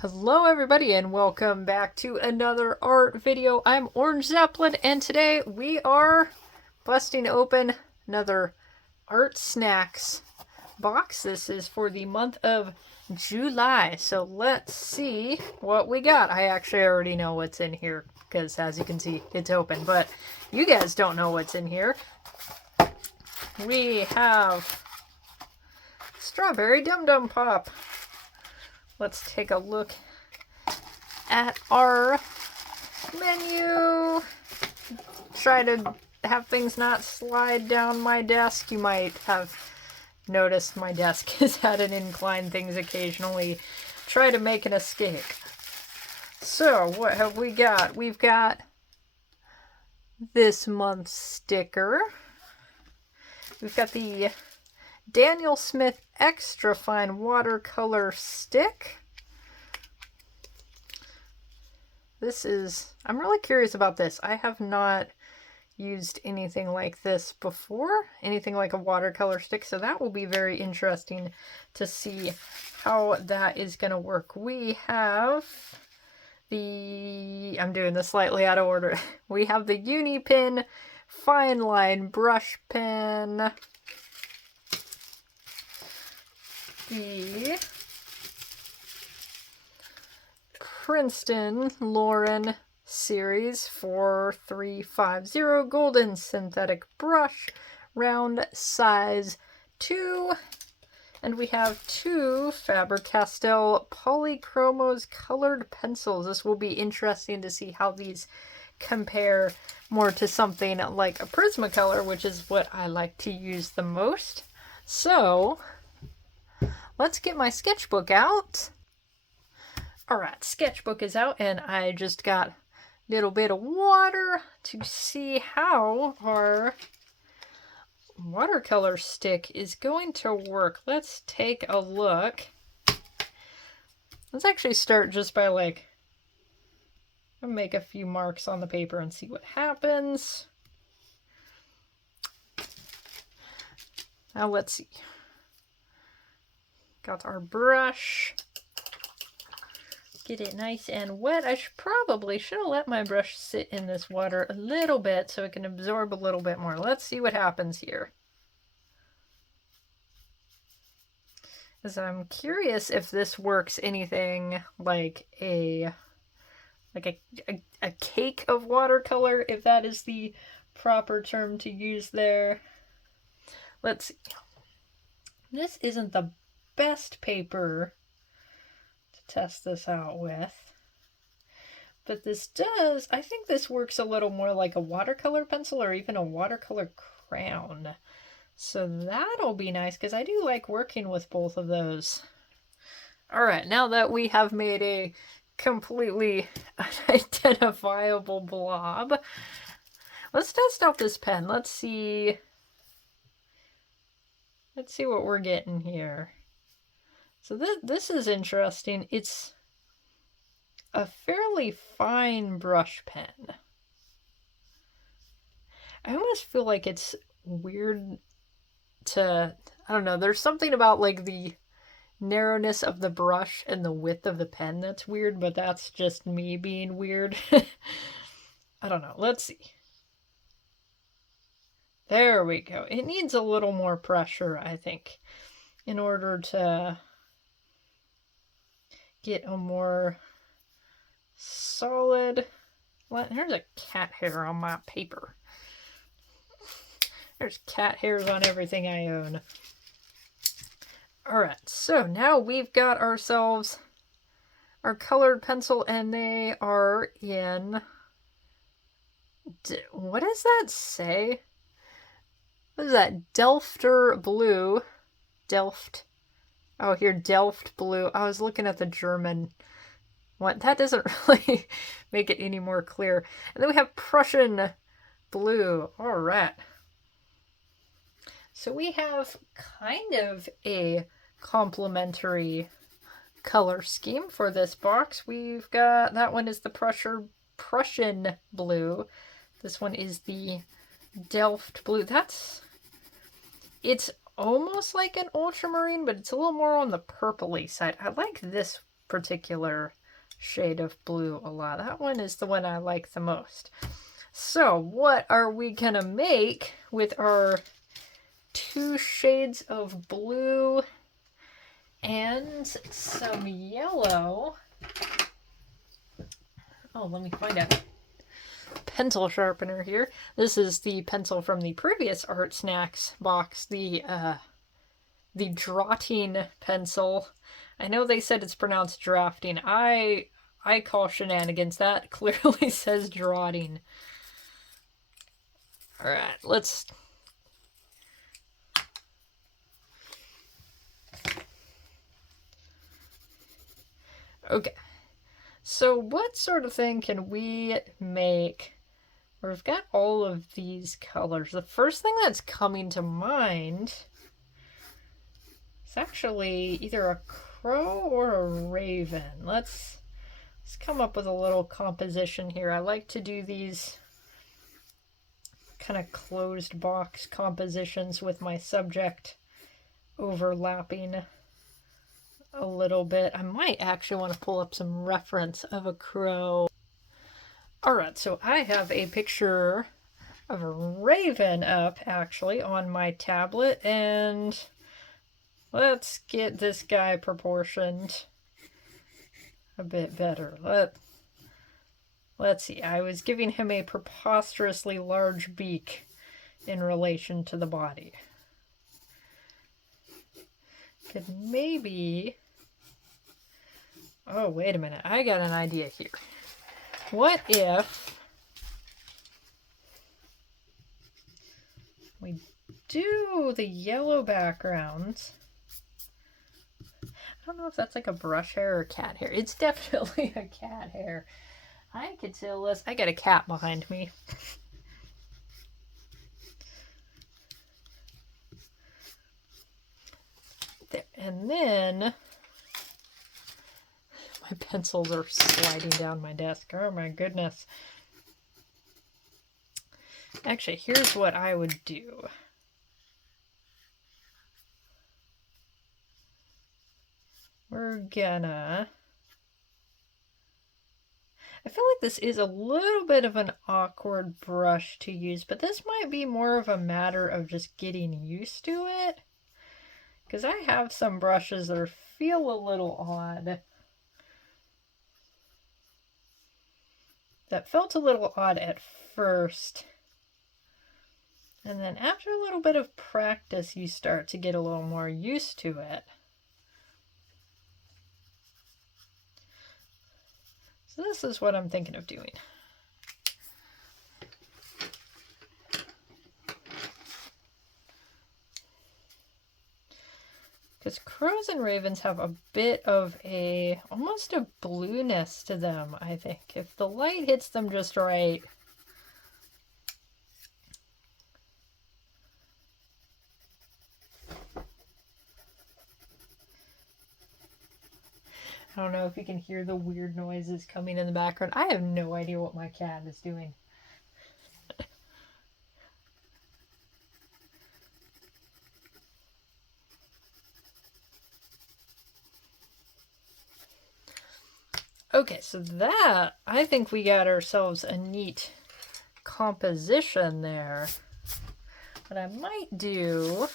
Hello everybody and welcome back to another art video. I'm Orange Zeppelin and today we are busting open another ARTSNACKS box. This is for the month of July. So let's see what we got. I actually already know what's in here because as you can see it's open, but you guys don't know what's in here. We have Strawberry Dum Dum Pop. Let's take a look at our menu. Try to have things not slide down my desk. You might have noticed my desk is at an incline. Things occasionally try to make an escape. So, what have we got? We've got this month's sticker. We've got the Daniel Smith Extra Fine Watercolor Stick. I'm really curious about this. I have not used anything like this before, anything like a watercolor stick, so that will be very interesting to see how that is going to work. We have I'm doing this slightly out of order. We have the Unipin Fine Line Brush Pen, the Princeton Lauren Series 4350 Golden Synthetic Brush, round size 2. And we have two Faber-Castell Polychromos colored pencils. This will be interesting to see how these compare more to something like a Prismacolor, which is what I like to use the most. So let's get my sketchbook out. Alright, sketchbook is out and I just got a little bit of water to see how our watercolor stick is going to work. Let's take a look. Let's actually start just by I'll make a few marks on the paper and see what happens. Now let's see. Got our brush. Get it nice and wet. I should have let my brush sit in this water a little bit so it can absorb a little bit more. Let's see what happens here. As I'm curious if this works anything like a cake of watercolor, if that is the proper term to use there. Let's see. This isn't the best paper test this out with, but I think this works a little more like a watercolor pencil or even a watercolor crayon, so that'll be nice because I do like working with both of those. Alright, now that we have made a completely unidentifiable blob, let's test out this pen. Let's see what we're getting here. So this is interesting. It's a fairly fine brush pen. I almost feel like it's weird I don't know, there's something about the narrowness of the brush and the width of the pen that's weird, but that's just me being weird. I don't know. Let's see. There we go. It needs a little more pressure, I think, in order to get a more solid. There's a cat hair on my paper. There's cat hairs on everything I own. Alright, so now we've got ourselves our colored pencil and they are in... What does that say? What is that? Delfter Blue. Delft. Oh, here, Delft Blue. I was looking at the German one. That doesn't really make it any more clear. And then we have Prussian Blue. All right. So we have kind of a complementary color scheme for this box. We've got, that one is the Prussian Blue. This one is the Delft Blue. It's almost like an ultramarine, but it's a little more on the purpley side. I like this particular shade of blue a lot. That one is the one I like the most. So what are we gonna make with our 2 shades of blue and some yellow? Oh, let me find a pencil sharpener here. This is the pencil from the previous ARTSNACKS box, the draughting pencil. I know they said it's pronounced drafting. I call shenanigans. That clearly says draughting. Alright, let's... Okay. So what sort of thing can we make where we've got all of these colors? The first thing that's coming to mind is actually either a crow or a raven. Let's come up with a little composition here. I like to do these kind of closed box compositions with my subject overlapping a little bit. I might actually want to pull up some reference of a crow. Alright, so I have a picture of a raven up actually on my tablet, and let's get this guy proportioned a bit better. Let's see, I was giving him a preposterously large beak in relation to the body. Could maybe... Oh, wait a minute, I got an idea here. What if we do the yellow background? I don't know if that's like a brush hair or cat hair. It's definitely a cat hair. I could tell this. I got a cat behind me. There. And then my pencils are sliding down my desk. Oh my goodness. Actually, here's what I would do. We're gonna... I feel like this is a little bit of an awkward brush to use, but this might be more of a matter of just getting used to it. Because I have some brushes that feel a little odd. That felt a little odd at first. And then after a little bit of practice, you start to get a little more used to it. So this is what I'm thinking of doing. Because crows and ravens have a bit of almost a blueness to them, I think. If the light hits them just right. I don't know if you can hear the weird noises coming in the background. I have no idea what my cat is doing. Okay, so that, I think we got ourselves a neat composition there. What I might do,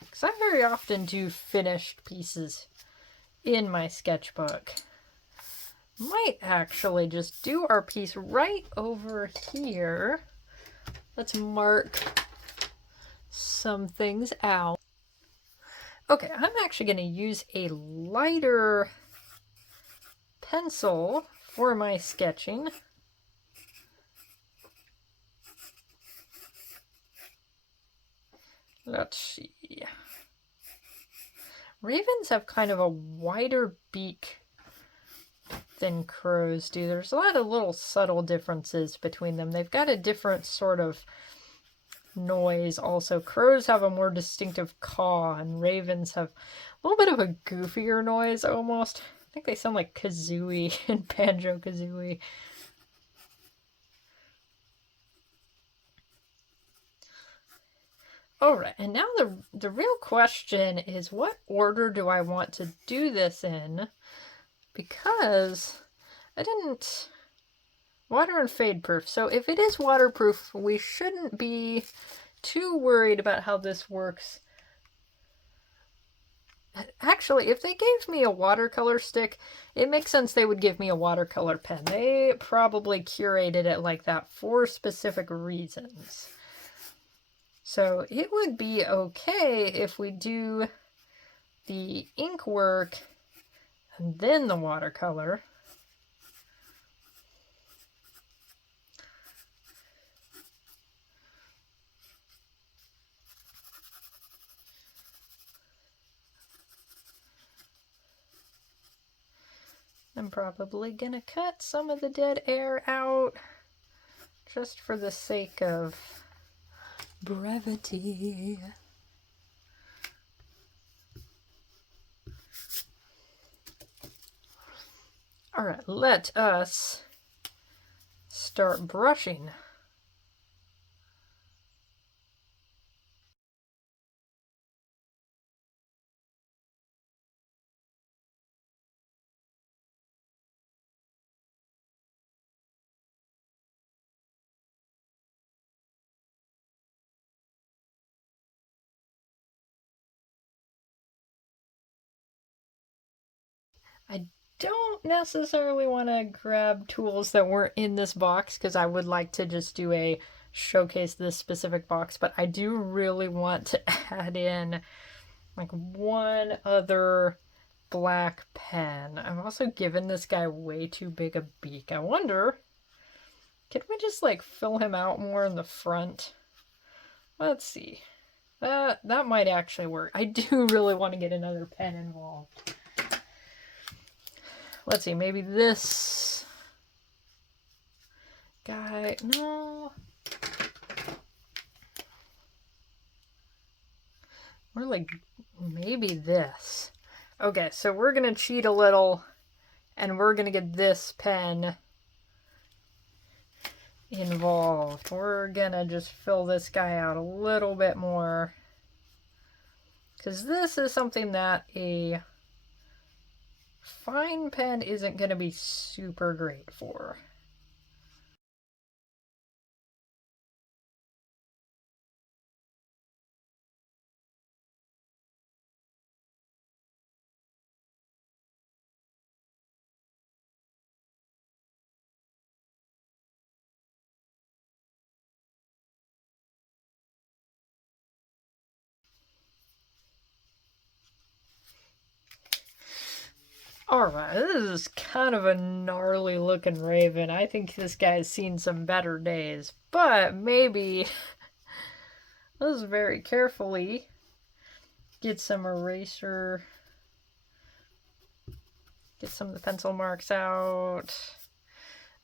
because I very often do finished pieces in my sketchbook, might actually just do our piece right over here. Let's mark some things out. Okay, I'm actually going to use a lighter pencil for my sketching. Let's see. Ravens have kind of a wider beak than crows do. There's a lot of little subtle differences between them. They've got a different sort of noise also. Crows have a more distinctive caw, and ravens have a little bit of a goofier noise almost. I think they sound like Kazooie and Banjo-Kazooie. All right, and now the real question is, what order do I want to do this in? Because I didn't water and fade proof. So if it is waterproof, we shouldn't be too worried about how this works. Actually, if they gave me a watercolor stick, it makes sense they would give me a watercolor pen. They probably curated it like that for specific reasons. So it would be okay if we do the ink work and then the watercolor. I'm probably gonna cut some of the dead air out just for the sake of brevity. All right, let us start brushing. I don't necessarily want to grab tools that weren't in this box because I would like to just do a showcase this specific box, but I do really want to add in like one other black pen. I'm also giving this guy way too big a beak. I wonder, can we just like fill him out more in the front? Let's see. That might actually work. I do really want to get another pen involved. Let's see, maybe this guy. No. Or like maybe this. Okay, so we're gonna cheat a little and we're gonna get this pen involved. We're gonna just fill this guy out a little bit more because this is something that a fine pen isn't gonna be super great for. Alright, this is kind of a gnarly looking raven. I think this guy's seen some better days, but maybe let's very carefully get some eraser, get some of the pencil marks out.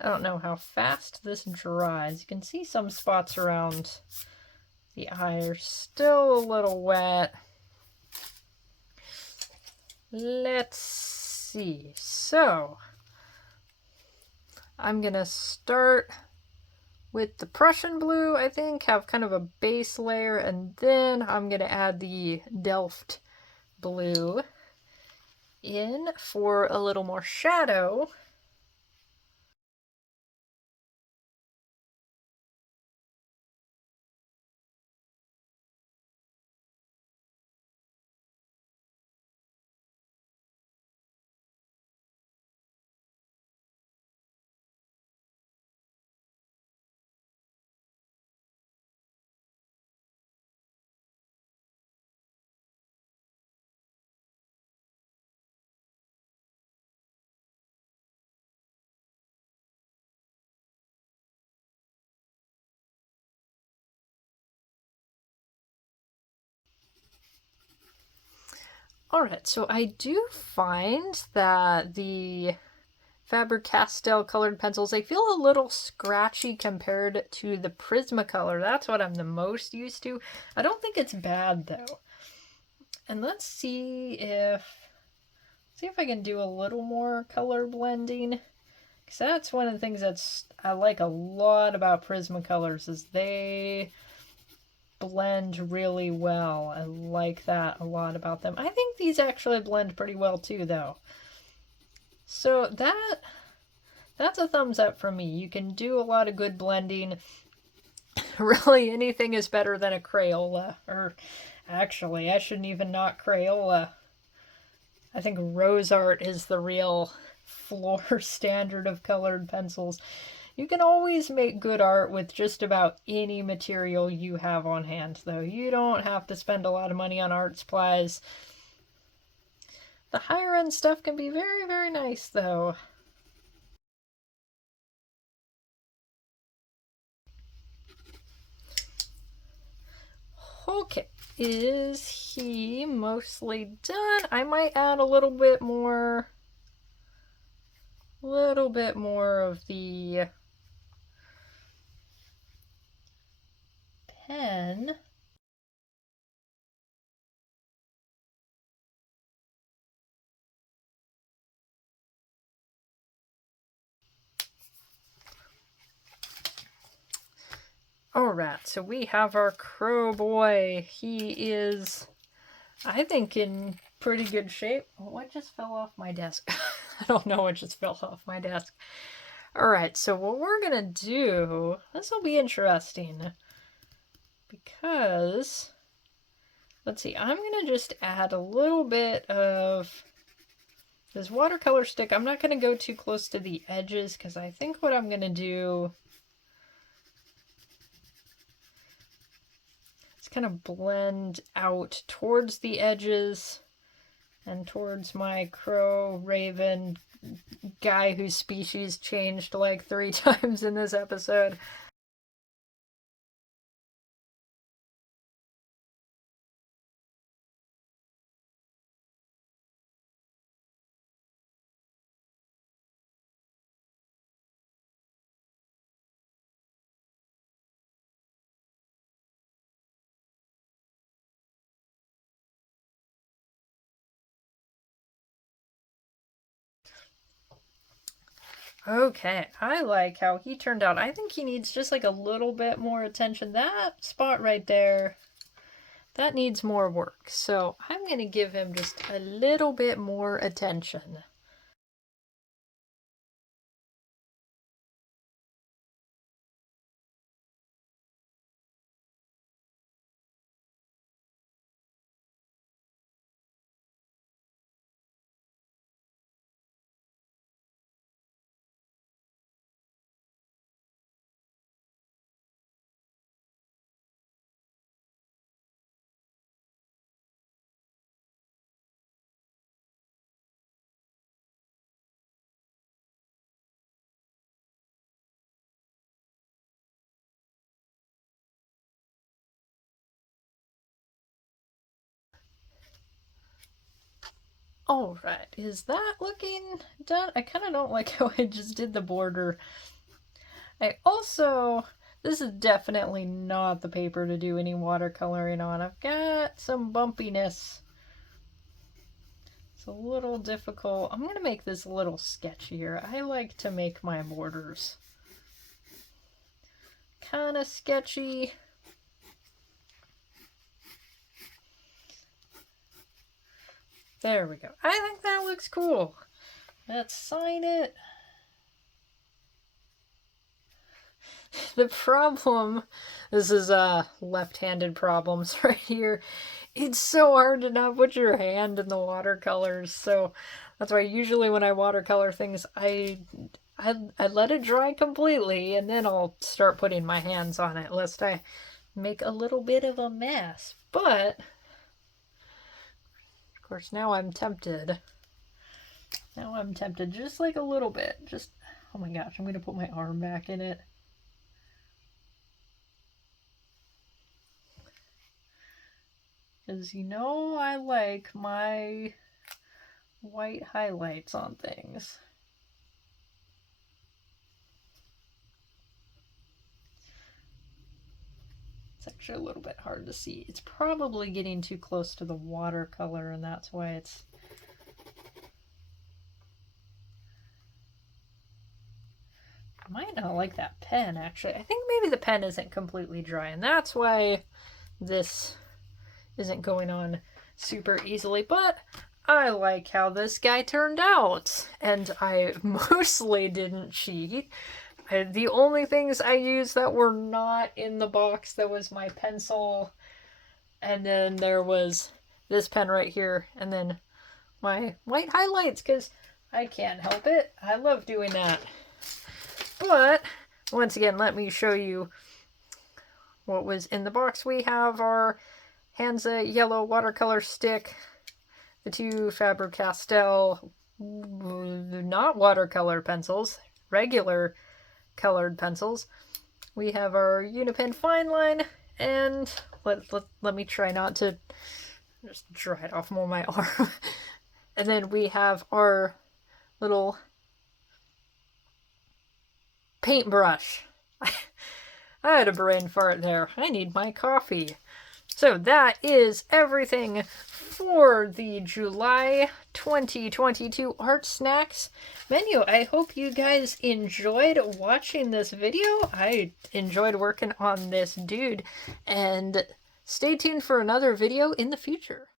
I don't know how fast this dries. You can see some spots around the eye are still a little wet. Let's see. So I'm gonna start with the Prussian blue, I think, have kind of a base layer, and then I'm gonna add the Delft blue in for a little more shadow. Alright, so I do find that the Faber-Castell colored pencils, they feel a little scratchy compared to the Prismacolor. That's what I'm the most used to. I don't think it's bad though. And let's see if I can do a little more color blending. Because that's one of the things that's I like a lot about Prismacolors is they blend really well. I like that a lot about them. I think these actually blend pretty well too, though. So that's a thumbs up from me. You can do a lot of good blending. Really, anything is better than a Crayola. Or actually, I shouldn't even knock Crayola. I think Rose Art is the real floor standard of colored pencils. You can always make good art with just about any material you have on hand, though. You don't have to spend a lot of money on art supplies. The higher end stuff can be very, very nice, though. Okay, is he mostly done? I might add a little bit more of the pen. Alright, so we have our crow boy. He is, I think, in pretty good shape. What just fell off my desk? I don't know what just fell off my desk. Alright, so what we're gonna do, this will be interesting, because, let's see, I'm gonna just add a little bit of this watercolor stick. I'm not gonna go too close to the edges, because I think what I'm gonna do kind of blend out towards the edges and towards my crow, raven, guy whose species changed like 3 times in this episode. Okay, I like how he turned out. I think he needs just like a little bit more attention. That spot right there, that needs more work. So I'm going to give him just a little bit more attention. Alright, is that looking done? I kind of don't like how I just did the border. I also, this is definitely not the paper to do any watercoloring on. I've got some bumpiness. It's a little difficult. I'm going to make this a little sketchier. I like to make my borders kind of sketchy. There we go. I think that looks cool. Let's sign it. The problem, this is left-handed problems right here. It's so hard to not put your hand in the watercolors, so that's why usually when I watercolor things, I let it dry completely, and then I'll start putting my hands on it, lest I make a little bit of a mess. But, of course, now I'm tempted. Now I'm tempted just like a little bit. Just, oh my gosh, I'm going to put my arm back in it. Because you know I like my white highlights on things. It's actually a little bit hard to see. It's probably getting too close to the watercolor, and that's why it's... I might not like that pen, actually. I think maybe the pen isn't completely dry, and that's why this isn't going on super easily, but I like how this guy turned out, and I mostly didn't cheat. The only things I used that were not in the box, that was my pencil, and then there was this pen right here, and then my white highlights, because I can't help it. I love doing that. But, once again, let me show you what was in the box. We have our Hansa yellow watercolor stick, the two Faber-Castell not watercolor pencils, regular colored pencils. We have our Unipen fine line, and let me try not to just dry it off on my arm. And then we have our little paintbrush. I had a brain fart there. I need my coffee. So that is everything for the July 2022 Art Snacks menu. I hope you guys enjoyed watching this video. I enjoyed working on this dude, and stay tuned for another video in the future.